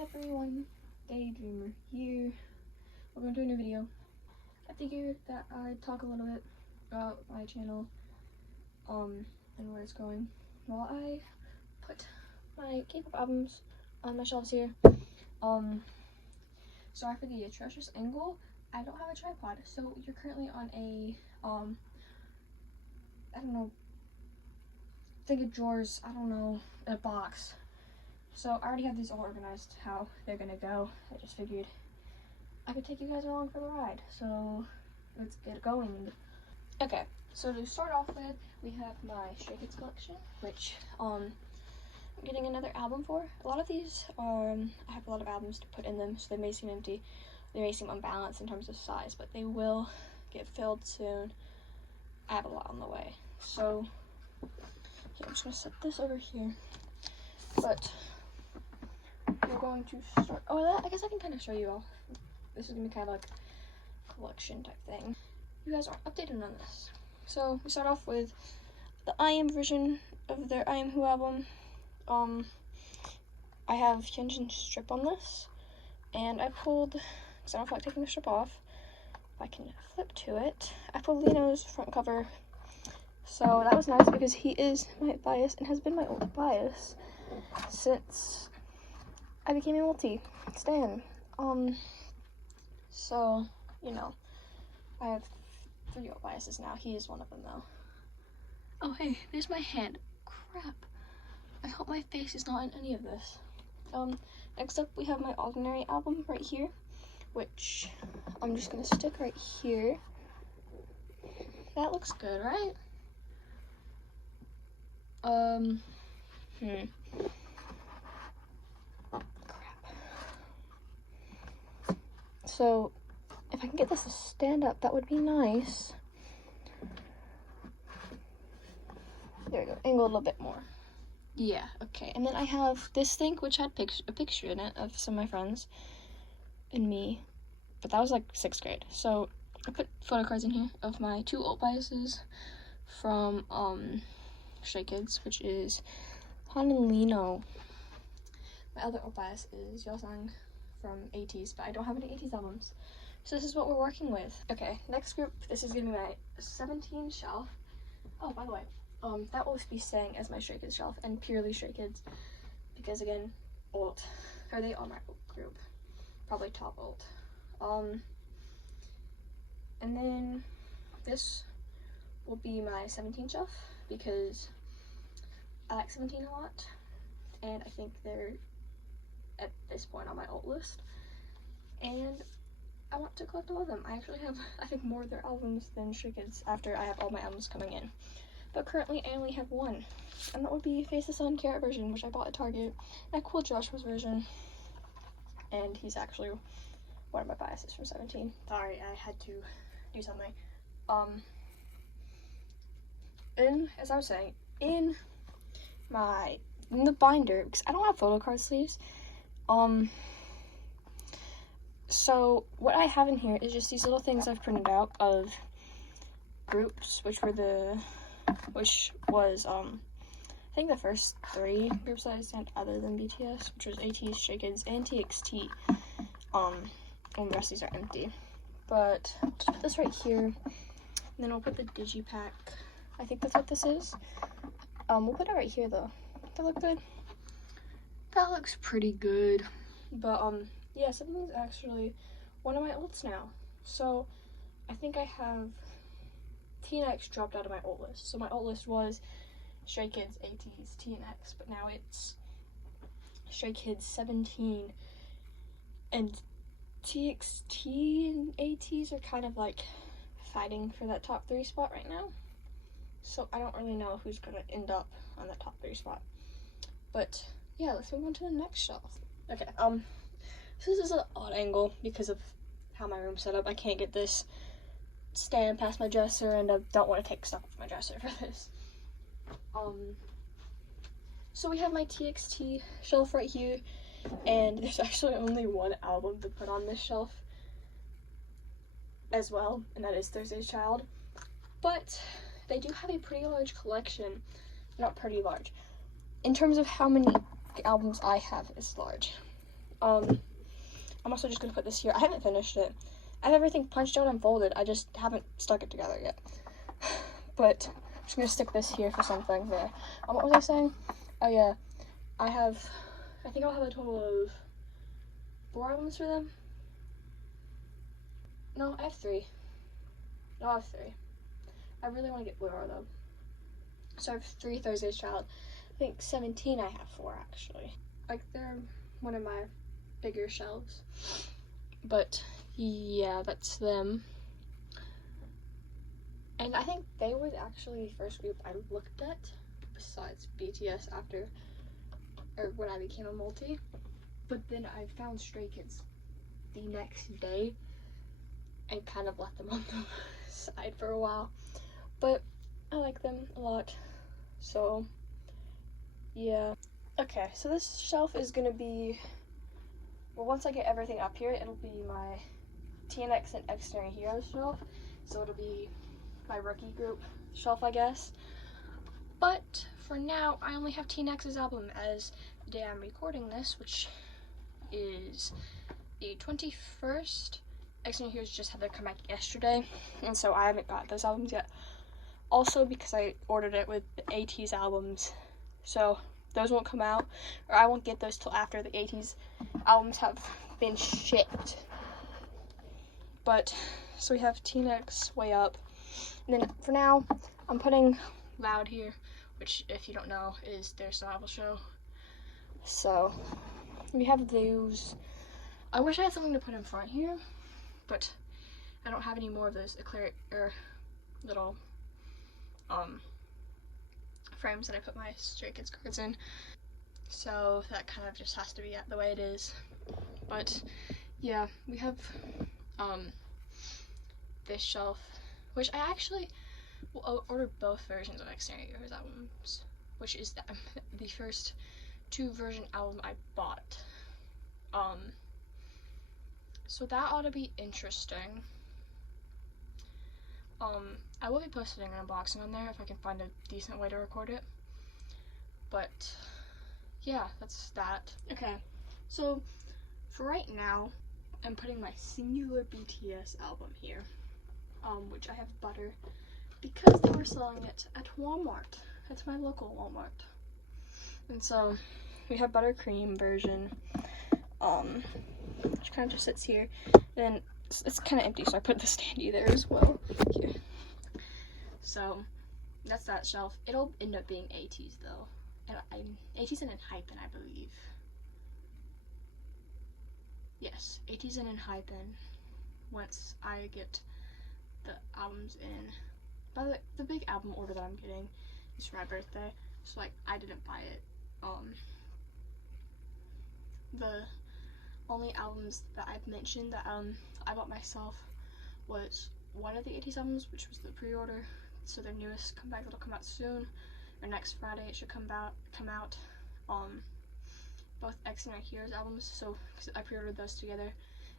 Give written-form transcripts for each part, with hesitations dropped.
everyone, Daydreamer here. Welcome to a new video. I figured that I'd talk a little bit about my channel, and where it's going. While I put my K-pop albums on my shelves here. Sorry for the atrocious angle. I don't have a tripod, so you're currently on a, I don't know, think of drawers, I don't know, a box. So I already have these all organized how they're gonna go. I just figured I could take you guys along for the ride. So let's get going. Okay, so to start off with, we have my Stray Kids collection, which I'm getting another album for. A lot of these I have a lot of albums to put in them, so they may seem empty. They may seem unbalanced in terms of size, but they will get filled soon. I have a lot on the way. So yeah, I'm just gonna set this over here. But we're going to start. Oh, I guess I can kind of show you all. This is gonna be kind of like a collection type thing. You guys aren't updated on this. So we start off with the I Am version of their I Am Who album. I have Hyunjin's strip on this, and I pulled, because I don't feel like taking the strip off. If I can flip to it, I pulled Lino's front cover. So that was nice because he is my bias and has been my old bias since I became a multi-stan. So, you know, I have 3 old biases now. He is one of them though. Oh hey, there's my head. Crap. I hope my face is not in any of this. Next up we have my Ordinary album right here, which I'm just gonna stick right here. That looks good, right? So, if I can get this to stand up, that would be nice. There we go, angle a little bit more. Yeah, okay. And then I have this thing, which had a picture in it of some of my friends and me, but that was like 6th grade. So I put photo cards in here of my 2 old biases from Stray Kids, which is Han and Lino. My other old bias is Yeosang from 80s, but I don't have any 80s albums. So this is what we're working with. Okay, next group, this is gonna be my 17 shelf. Oh, by the way, that will be staying as my Stray Kids shelf and purely Stray Kids, because again, alt, or they are my alt group, probably top alt. And then this will be my 17 shelf because I like 17 a lot, and I think they're at this point on my alt list, and I want to collect all of them. I actually have, I think, more of their albums than Stray Kids after I have all my albums coming in. But currently I only have one, and that would be Face the Sun Carrot version, which I bought at Target. And I cooled Joshua's version, and he's actually one of my biases from 17. Sorry, I had to do something. And as I was saying, in the binder, because I don't have photocard sleeves, so what I have in here is just these little things I've printed out of groups, which was I think the first 3 groups that I sent other than BTS, which was ATEEZ, Stray Kids, and TXT. And the rest of these are empty. But I'll just put this right here, and then we'll put the digipack. I think that's what this is. We'll put it right here though. Does that look good? That looks pretty good. But yeah, something's actually one of my ults now. So I think I have TNX dropped out of my ult list. So my ult list was Stray Kids, ATEEZ, TNX, but now it's Stray Kids, 17, and TXT and ATEEZ are kind of like fighting for that top 3 spot right now. So I don't really know who's gonna end up on that top 3 spot. But yeah, let's move on to the next shelf. Okay, so this is an odd angle because of how my room's set up. I can't get this stand past my dresser, and I don't want to take stuff off my dresser for this. So we have my TXT shelf right here, and there's actually only one album to put on this shelf as well, and that is Thursday's Child. But they do have a pretty large collection. Not pretty large. In terms of how many albums I have, it's large. I'm also just gonna put this here. I haven't finished it. I have everything punched out and folded. I just haven't stuck it together yet. But I'm just gonna stick this here for something there. What was I saying? Oh yeah, I think I'll have a total of 4 albums for them. No, I have 3. No, I have 3. I really want to get Blue R though. So I have 3 Thursday's Child. I think 17 I have 4 actually. Like they're one of my bigger shelves. But yeah, that's them. And I think they were actually the first group I looked at besides BTS after, or when I became a multi. But then I found Stray Kids the next day and kind of left them on the side for a while. But I like them a lot. So yeah. Okay, so this shelf is gonna be, well, once I get everything up here, it'll be my TNX and Extraordinary Heroes shelf. So it'll be my rookie group shelf, I guess. But for now, I only have TNX's album as the day I'm recording this, which is the 21st. Extraordinary Heroes just had their comeback yesterday, and so I haven't got those albums yet. Also, because I ordered it with the ATEEZ albums, so those won't come out, or I won't get those till after the ATEEZ albums have been shipped. But, so we have TNX way up. And then for now, I'm putting Loud here, which, if you don't know, is their survival show. So, we have those. I wish I had something to put in front here, but I don't have any more of those eclair or little frames that I put my Stray Kids cards in. So that kind of just has to be the way it is. But yeah, we have this shelf, which I actually ordered both versions of Extraordinary Heroes albums, which is the first 2-version album I bought. So that ought to be interesting. I will be posting an unboxing on there if I can find a decent way to record it. But yeah, that's that. Okay, so for right now, I'm putting my singular BTS album here, which I have Butter, because they were selling it at Walmart. It's my local Walmart. And so we have buttercream version, which kind of just sits here. Then it's kind of empty, so I put the standee there as well. Here. So that's that shelf. It'll end up being ATEEZ though. And ATEEZ and Hypen, I believe. Yes, ATEEZ and Hypen. Once I get the albums in. By the way, the big album order that I'm getting is for my birthday, so like I didn't buy it. The only albums that I've mentioned that I bought myself was one of the ATEEZ albums, which was the pre-order. So their newest comeback that'll come out soon, or next Friday it should come out. Both Extraordinary Heroes albums, so I pre-ordered those together,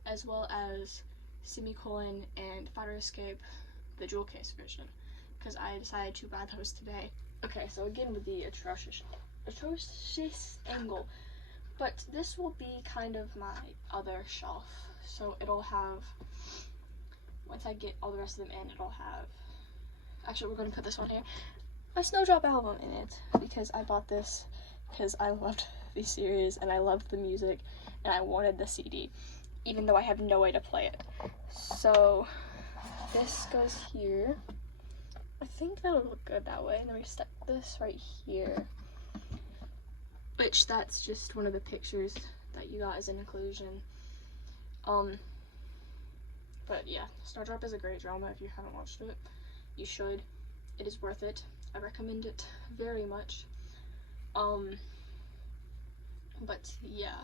as well as Semicolon and Fighter Escape, the jewel case version, because I decided to buy those today. Okay, so again with the atrocious angle, but this will be kind of my other shelf. So it'll have, once I get all the rest of them in, it'll have, actually we're going to put this one here, my Snowdrop album in it, because I bought this because I loved the series and I loved the music and I wanted the CD, even though I have no way to play it. So this goes here. I think that'll look good that way. And then we stick this right here, which that's just one of the pictures that you got as an inclusion. But yeah, Snowdrop is a great drama. If you haven't watched it, you should. It is worth it. I recommend it very much. But yeah,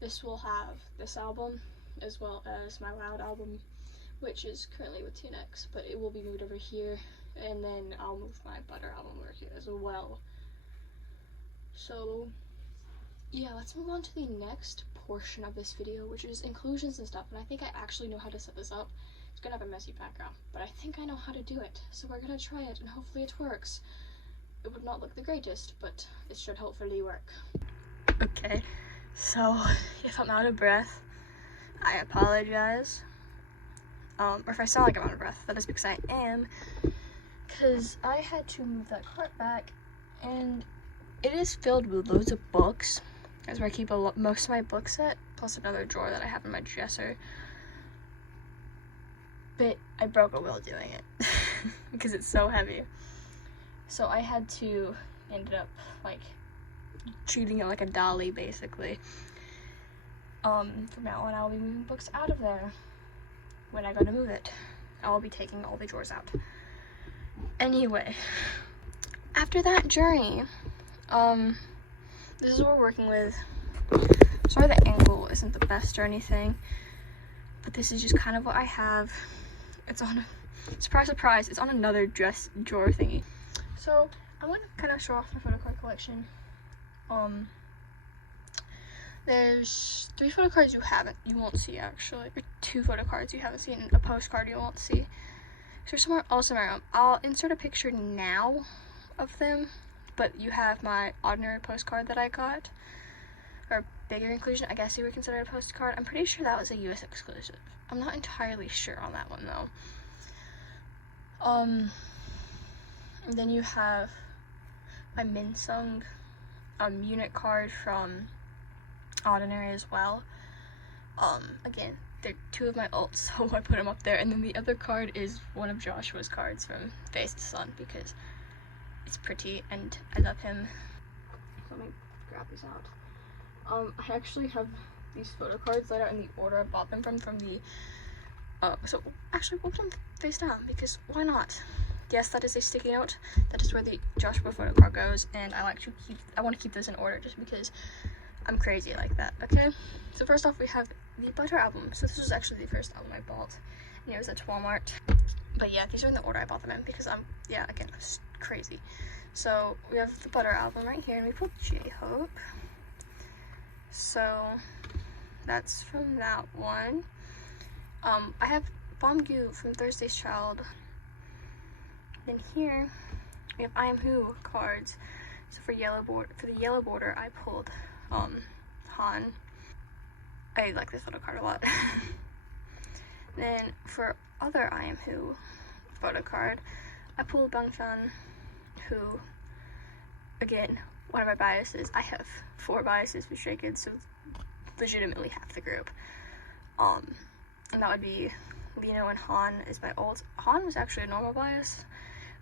this will have this album as well as my Loud album, which is currently with TNX, but it will be moved over here, and then I'll move my Butter album over here as well. So yeah, let's move on to the next portion of this video, which is inclusions and stuff, and I think I actually know how to set this up. It's gonna have a messy background, but I think I know how to do it, so we're gonna try it and hopefully it works. It would not look the greatest, but it should hopefully work. Okay, So if I'm out of breath, I apologize. Or if I sound like I'm out of breath, that is because I am. Because I had to move that cart back, and it is filled with loads of books. That's where I keep most of my books at, plus another drawer that I have in my dresser. But I broke a wheel doing it because it's so heavy. So I had to ended up like treating it like a dolly, basically. From now on, I'll be moving books out of there. When I go to move it, I'll be taking all the drawers out. Anyway, after that journey, this is what we're working with. Sorry the angle isn't the best or anything, but this is just kind of what I have. It's on a, surprise, surprise, it's on another dress drawer thingy. So I want to kind of show off my photocard collection. There's 3 photocards you won't see actually, or 2 photocards you haven't seen, a postcard you won't see. So there's somewhere else in my room. I'll insert a picture now of them, but you have my ordinary postcard that I got, or bigger inclusion, I guess you would consider a postcard. I'm pretty sure that was a US exclusive. I'm not entirely sure on that one though. And then you have my Minsung unit card from Ordinary as well. Again, they're 2 of my ults, so I put them up there. And then the other card is one of Joshua's cards from Face the Sun because it's pretty and I love him. So let me grab these out. I actually have these photo cards laid out in the order I bought them from the so actually we'll put them face down because why not? Yes, that is a sticky note. That is where the Joshua photo card goes, and I want to keep this in order just because I'm crazy like that. Okay, so first off we have the Butter album. So this was actually the first album I bought, and it was at Walmart. But yeah, these are in the order I bought them in because I'm just crazy. So we have the Butter album right here, and we put J-Hope. So that's from that one. I have Bomgyu from Thursday's Child. Then here we have I Am Who cards. So for the yellow border, I pulled Han. I like this photo card a lot. Then for other I Am Who photo card, I pulled Bangchan, who, again, one of my biases. I have 4 biases for Stray Kids, so legitimately half the group. And that would be Lino and Han is my ult. Han was actually a normal bias,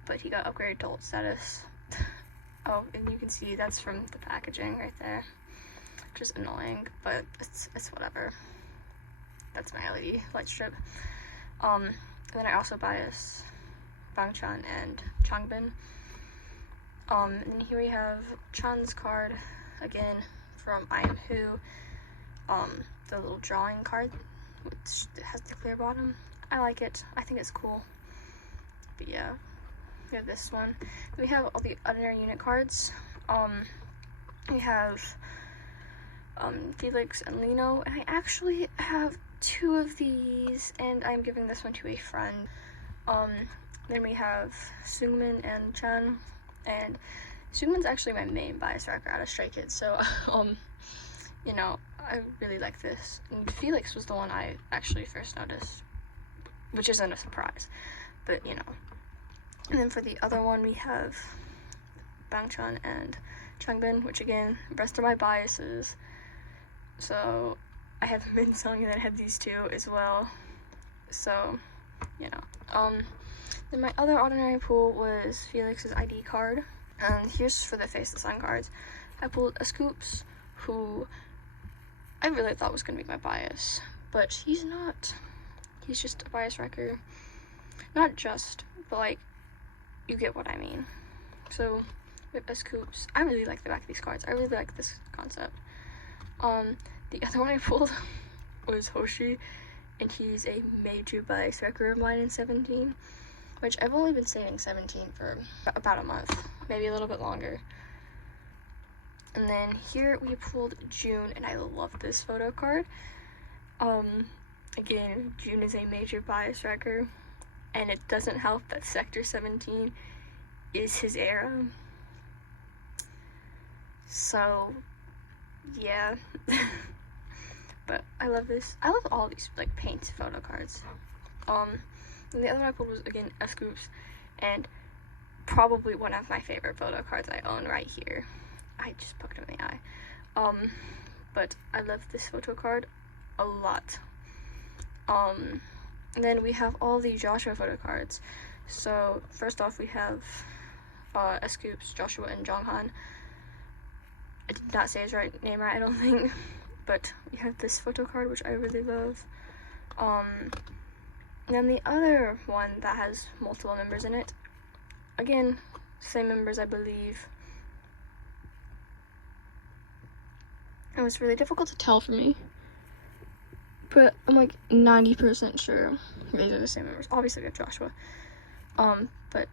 but he got upgraded to ult status. Oh, and you can see that's from the packaging right there, which is annoying, but it's whatever. That's my LED light strip. Then I also bias Bangchan and Changbin. And here we have Chan's card, again, from I Am Who. The little drawing card, which has the clear bottom. I like it. I think it's cool. But yeah, we have this one. We have all the ordinary unit cards. We have Felix and Lino, and I actually have 2 of these, and I'm giving this one to a friend. Then we have Seungmin and Chan, and Seungmin's actually my main bias wrecker out of Stray Kids, so you know, I really like this. And Felix was the one I actually first noticed, which isn't a surprise, but you know. And then for the other one we have Bangchan and Changbin, which again, rest of my biases. So I have Minsung, and then I have these 2 as well. So, you know. Then my other ordinary pool was Felix's ID card. And here's for the Face the Sun cards. I pulled a Scoops, who I really thought was going to be my bias, but he's not. He's just a bias wrecker. Not just, but like, you get what I mean. So, with a Scoops, I really like the back of these cards. I really like this concept. The other one I pulled was Hoshi, and he's a major bias wrecker of mine in 17, which I've only been saving 17 for about a month, maybe a little bit longer. And then here we pulled June, and I love this photo card. Again, June is a major bias wrecker, and it doesn't help that Sector 17 is his era. So, yeah. But I love this. I love all these like paint photo cards. And the other one I pulled was again S Groups, and probably one of my favorite photo cards I own right here. I just poked him in the eye. But I love this photo card a lot. And then we have all the Joshua photo cards. So first off, we have S-Scoops, Joshua, and Jonghan. I did not say his name right, I don't think. But we have this photo card, which I really love. And then the other one that has multiple members in it. Again, same members, I believe. It was really difficult to tell for me, but I'm like 90% sure these are the same members. Obviously we have Joshua. But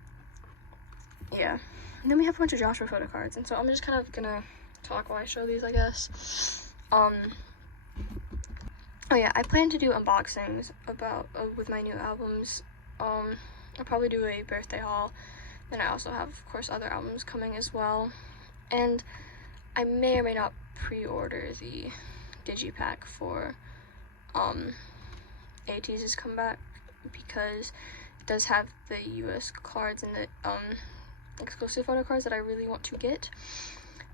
yeah. And then we have a bunch of Joshua photo cards, and so I'm just kind of gonna talk while I show these, I guess. Oh yeah, I plan to do unboxings about with my new albums. I'll probably do a birthday haul. Then I also have, of course, other albums coming as well. And I may or may not pre-order the digipack for ATEEZ's comeback, because it does have the US cards and the exclusive photo cards that I really want to get,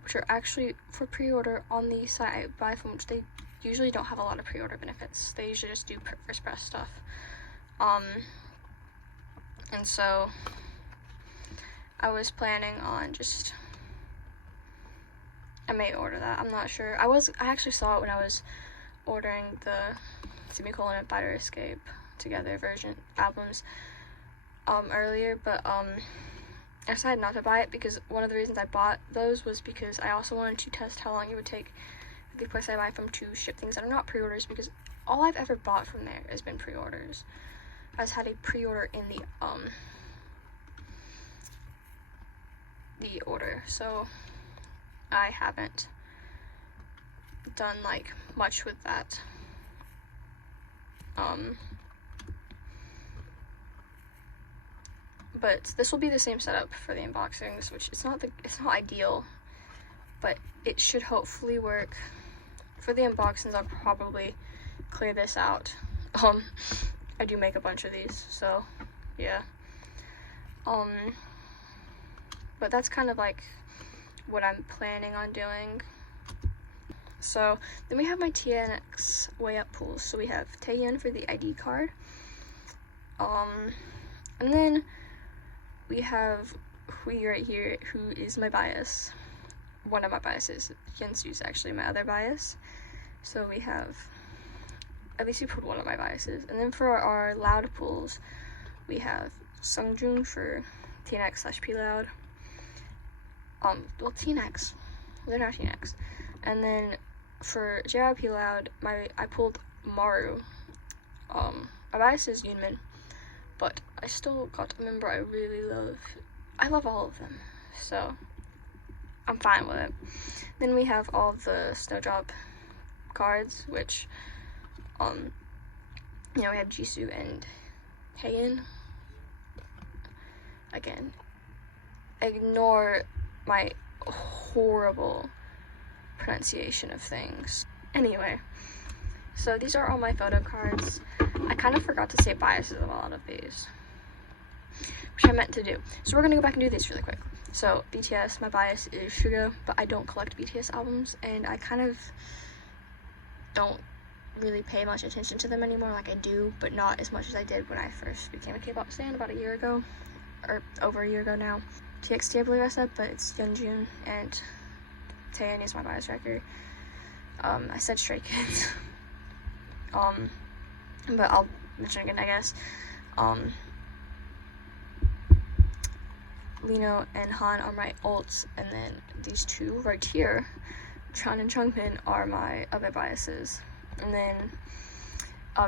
which are actually for pre-order on the site I buy from, which they usually don't have a lot of pre-order benefits. They usually just do first press stuff. And so I was planning on just, I may order that, I'm not sure. I actually saw it when I was ordering the Semicolon and Fighter Escape together version albums earlier, but I decided not to buy it, because one of the reasons I bought those was because I also wanted to test how long it would take the place I buy from to ship things that are not pre-orders, because all I've ever bought from there has been pre-orders. I just had a pre-order in the order, so I haven't done like much with that. But this will be the same setup for the unboxings, which it's not ideal, but it should hopefully work. For the unboxings, I'll probably clear this out. I do make a bunch of these, so yeah. But that's kind of like what I'm planning on doing. So then we have my TNX way up pools. So we have Taehyun for the ID card. And then we have Hui right here, who is my bias. One of my biases. Hyunsu's actually my other bias. So we have, at least we put one of my biases. And then for our loud pools, we have Sungjung for TNX/P-Loud. Well, TNX. They're not TNX. And then for JYP Loud, I pulled Maru. My bias is Yoonmin, but I still got a member I really love. I love all of them, so I'm fine with it. Then we have all the Snowdrop cards, which, we have Jisoo and Haein. Again, ignore my horrible pronunciation of things. Anyway, so these are all my photo cards. I kind of forgot to say biases of a lot of these, which I meant to do. So we're gonna go back and do these really quick. So BTS, my bias is Suga, but I don't collect BTS albums, and I kind of don't really pay much attention to them anymore. Like I do, but not as much as I did when I first became a K-pop stan about a year ago, or over a year ago now. TXT, I believe I said, but it's Yeonjun, and Taehyun is my bias record. I said Stray Kids. But I'll mention again, I guess. Lino and Han are my ults, and then these two right here, Chan and Chungmin, are my other biases. And then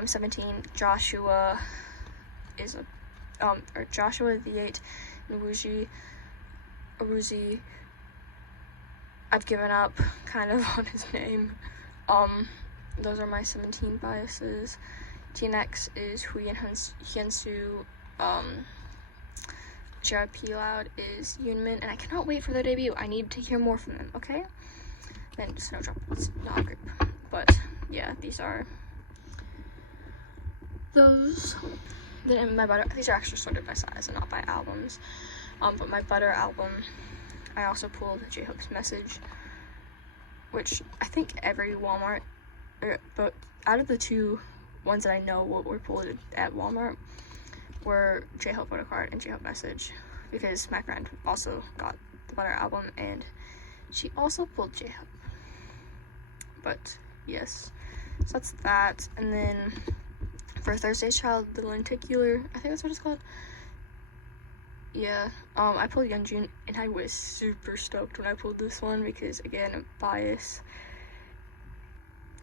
17, Joshua is or Joshua V8, and Uruzi. I've given up kind of on his name. Those are my 17 biases. TNX is Hui and Hyunsu. JYP Loud is Yoonmin, and I cannot wait for their debut. I need to hear more from them, okay? and Snowdrop is not a group. But yeah, these are those. Then my Butter, these are actually sorted by size and not by albums. But my Butter album, I also pulled J-Hope's Message, which I think every Walmart, but out of the two ones that I know were pulled at Walmart were J-Hope Photocard and J-Hope Message, because my friend also got the Butter album and she also pulled J-Hope. But yes, so that's that. And then for Thursday's Child, the lenticular, I think that's what it's called. Yeah, I pulled Youngjun, and I was super stoked when I pulled this one because, again, bias,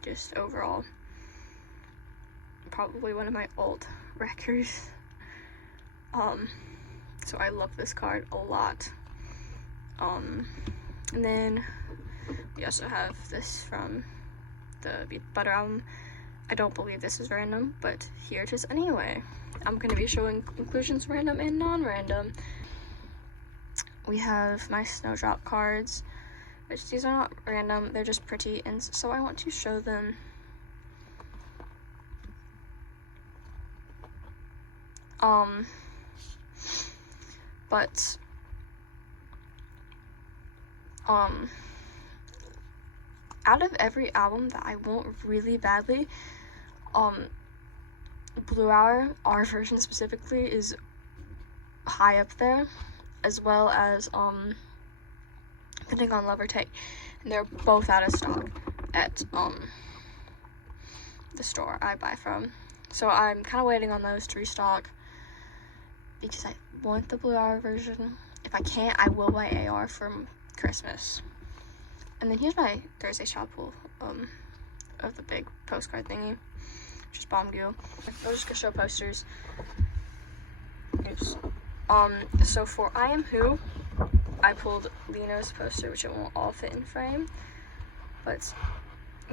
just overall, probably one of my old records. So I love this card a lot. And then we also have this from the Butter album. I don't believe this is random, but here it is anyway. I'm going to be showing inclusions random and non-random. We have my Snowdrop cards, which these are not random, they're just pretty, and so I want to show them. But out of every album that I want really badly, Blue Hour, our version specifically, is high up there, as well as Depending on Love or Take, and they're both out of stock at the store I buy from. So I'm kind of waiting on those to restock because I want the Blue Hour version. If I can't, I will buy AR from Christmas. And then here's my Thursday Child pull of the big postcard thingy, which is Bomb Goo. I was just gonna show posters. Oops. So for I Am Who, I pulled Lino's poster, which it won't all fit in frame. But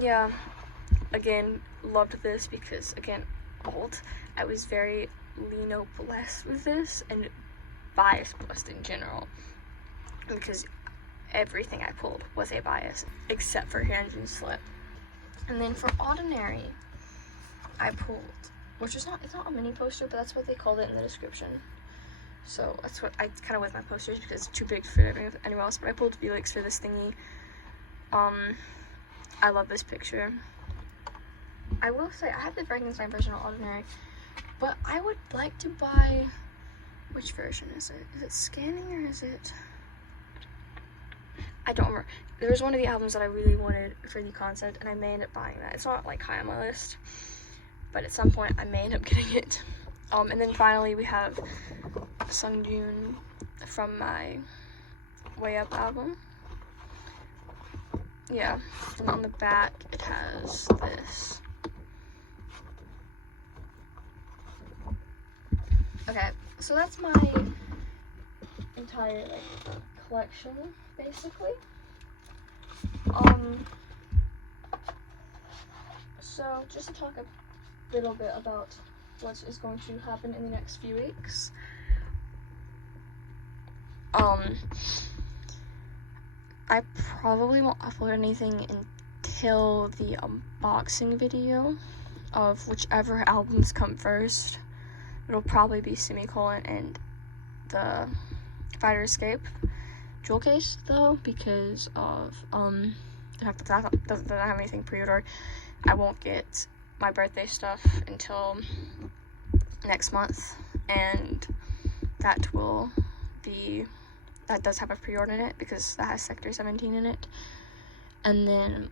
yeah, again, loved this because, again, old. I was very Lino blessed with this, and bias blessed in general, because everything I pulled was a bias, except for Hyunjin Slip. And then for Ordinary, I pulled, which is it's not a mini poster, but that's what they called it in the description. So that's what I kind of with my posters because it's too big to fit anywhere else. But I pulled Felix for this thingy. I love this picture. I will say I have the Frankenstein version of Ordinary, but I would like to buy, which version is it? Is it Scanning or is it? I don't remember. There was one of the albums that I really wanted for the concept, and I may end up buying that. It's not like high on my list, but at some point I may end up getting it. And then finally we have Sungjun from my Way Up album. Yeah, and on the back it has this. Okay, so that's my entire collection, basically. So just to talk a little bit about what is going to happen in the next few weeks. I probably won't upload anything until the unboxing video of whichever albums come first. It'll probably be Semicolon and the Fighter Escape jewel case, though, because of the fact that that doesn't have anything pre-ordered. I won't get my birthday stuff until next month, and that does have a pre-order in it because that has Sector 17 in it. And then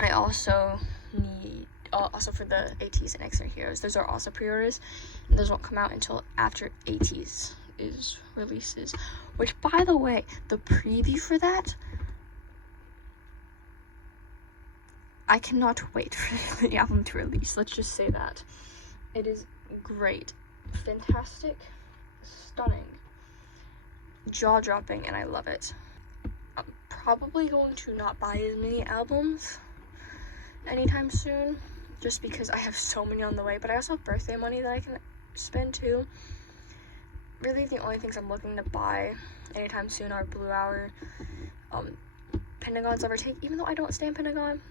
I also need also for the ATs and X-Men Heroes, those are also pre-orders, and those won't come out until after ATs is releases, which, by the way, the preview for that, I cannot wait for the album to release. Let's just say that it is great, fantastic, stunning, jaw-dropping, and I love it. I'm probably going to not buy as many albums anytime soon, just because I have so many on the way, but I also have birthday money that I can spend too. Really, the only things I'm looking to buy anytime soon are Blue Hour, Pentagon's overtake, even though I don't stand Pentagon.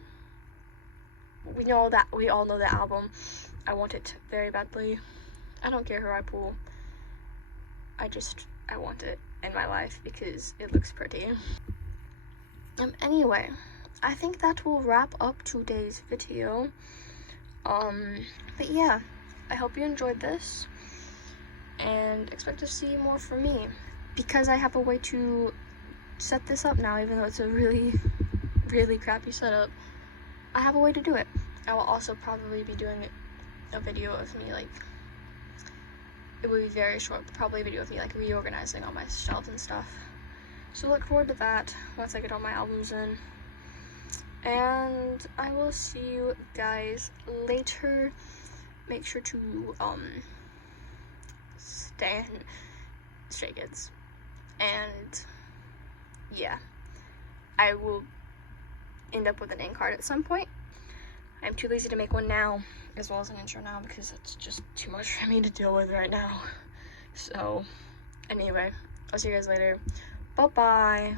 We all know the album. I want it very badly. I don't care who I pull. I want it in my life because it looks pretty. Anyway, I think that will wrap up today's video. But yeah, I hope you enjoyed this and expect to see more from me, because I have a way to set this up now, even though it's a really, really crappy setup. I have a way to do it. I will also probably be doing a video of me, like, it will be very short, but probably a video of me, like, reorganizing all my shelves and stuff. So look forward to that once I get all my albums in. And I will see you guys later. Make sure to stand Stray Kids. And yeah, I will end up with an end card at some point. I'm too lazy to make one now, as well as an intro now, because it's just too much for me to deal with right now. So anyway, I'll see you guys later. Bye bye.